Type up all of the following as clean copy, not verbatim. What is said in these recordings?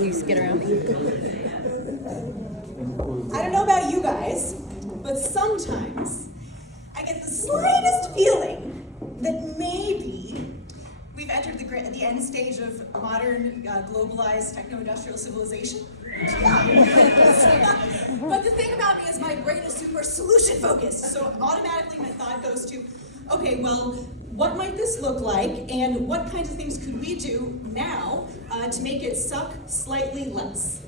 You skid around me. I don't know about you guys, but sometimes I get the slightest feeling that maybe we've entered the end stage of modern, globalized techno-industrial civilization. But the thing about me is my brain is super solution focused, so automatically my thought goes to, okay, well, what might this look like, and what kinds of things could we do now to make it suck slightly less?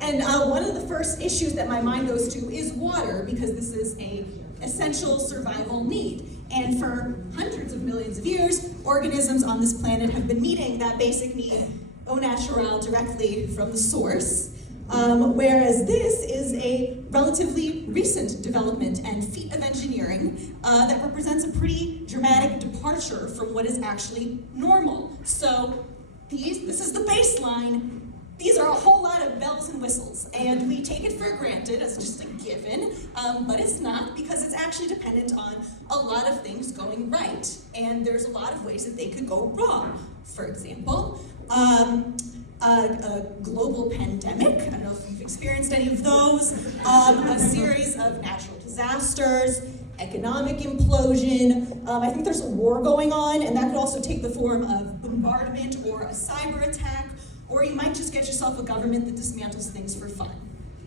And one of the first issues that my mind goes to is water, because this is an essential survival need. And for hundreds of millions of years, organisms on this planet have been meeting that basic need au naturel, directly from the source. Whereas this is a relatively recent development and feat of engineering that represents a pretty dramatic departure from what is actually normal. So this is the baseline. These are a whole lot of bells and whistles, and we take it for granted as just a given, but it's not, because it's actually dependent on a lot of things going right, and there's a lot of ways that they could go wrong. For example, a global pandemic, I don't know if you've experienced any of those, a series of natural disasters, economic implosion. I think there's a war going on, and that could also take the form of bombardment or a cyber attack, or you might just get yourself a government that dismantles things for fun.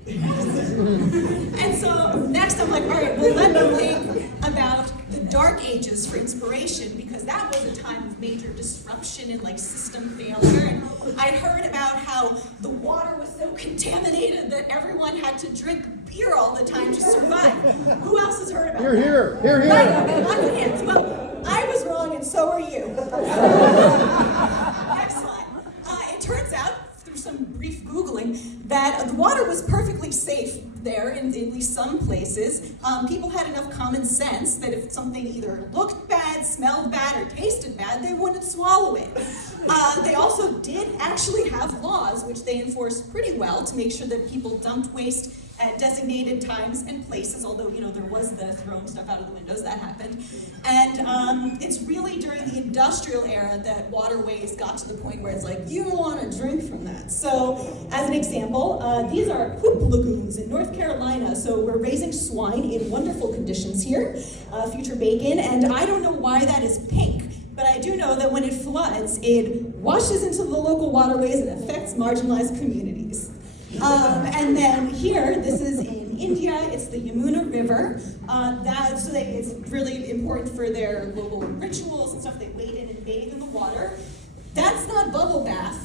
And so next I'm like, all right, well, let me think about the Dark Ages for inspiration, because that was a time of major disruption and system failure. And I'd heard about how the water was so contaminated that everyone had to drink beer all the time to survive. Who else has heard about that? Here. Right, lots of hands. Well, I was wrong, and so are you. Excellent. It turns out, through some brief Googling, that the water was perfectly safe there in at least some places. People had enough common sense that if something either looked bad, smelled bad, or tasted bad, they wouldn't swallow it. They also did actually have laws, which they enforced pretty well, to make sure that people dumped waste at designated times and places, although, there was the throwing stuff out of the windows, that happened. And it's really during the industrial era that waterways got to the point where it's like, you don't want to drink from that. So, as an example, these are poop lagoons in North Carolina. So we're raising swine in wonderful conditions here, future bacon, and I don't know why that is pink, but I do know that when it floods, it washes into the local waterways and affects marginalized communities. And then here, this is in India, it's the Yamuna River. It's really important for their local rituals and stuff. They wade in and bathe in the water. That's not bubble bath.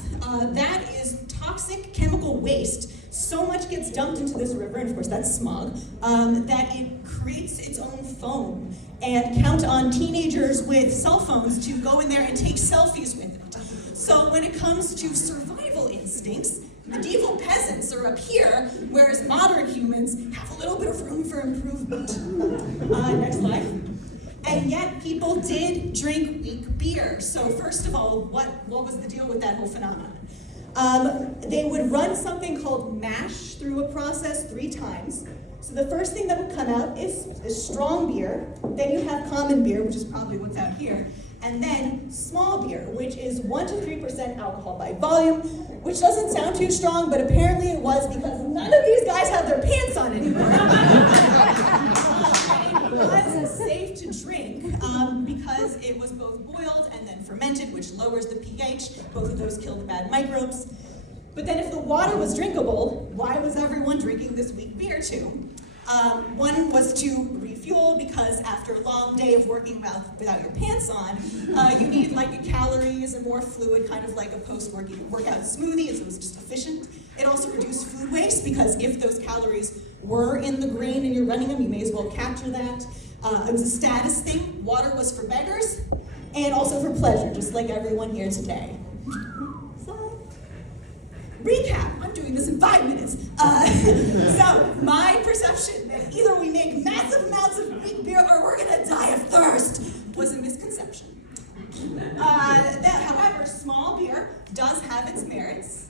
That is toxic chemical waste. So much gets dumped into this river, and of course that's smog, that it creates its own foam. And count on teenagers with cell phones to go in there and take selfies with it. So when it comes to survival instincts, medieval peasants are up here, whereas modern humans have a little bit of room for improvement. Next slide. And yet people did drink weak beer. So first of all, what was the deal with that whole phenomenon? They would run something called mash through a process 3 times. So the first thing that would come out is strong beer. Then you have common beer, which is probably what's out here. And then small beer, which is 1 to 3% alcohol by volume, which doesn't sound too strong, but apparently it was, because none of these guys have their pants on anymore. It was safe to drink because it was both boiled and then fermented, which lowers the pH. Both of those kill the bad microbes. But then if the water was drinkable, why was everyone drinking this weak beer too? One was to refuel, because after a long day of working without your pants on, you need calories and more fluid, kind of like a post-workout smoothie, so it was just efficient. It also reduced food waste, because if those calories were in the grain and you're running them, you may as well capture that. It was a status thing. Water was for beggars, and also for pleasure, just like everyone here today. Recap, I'm doing this in 5 minutes. So my perception that either we make massive amounts of weak beer or we're gonna die of thirst was a misconception. However, small beer does have its merits.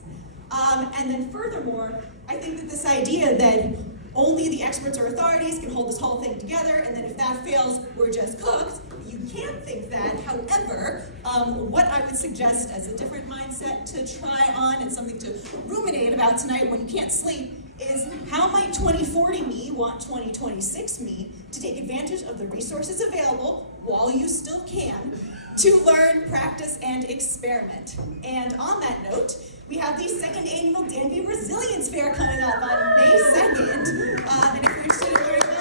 And then furthermore, I think that this idea that only the experts or authorities can hold this whole thing together, and then if that fails, we're just cooked, you you can think that. However, what I would suggest as a different mindset to try on and something to ruminate about tonight when you can't sleep is how might 2040 me want 2026 me to take advantage of the resources available while you still can to learn, practice, and experiment. And on that note, we have the second annual Danby Resilience Fair coming up on May 2nd. And if you're interested in learning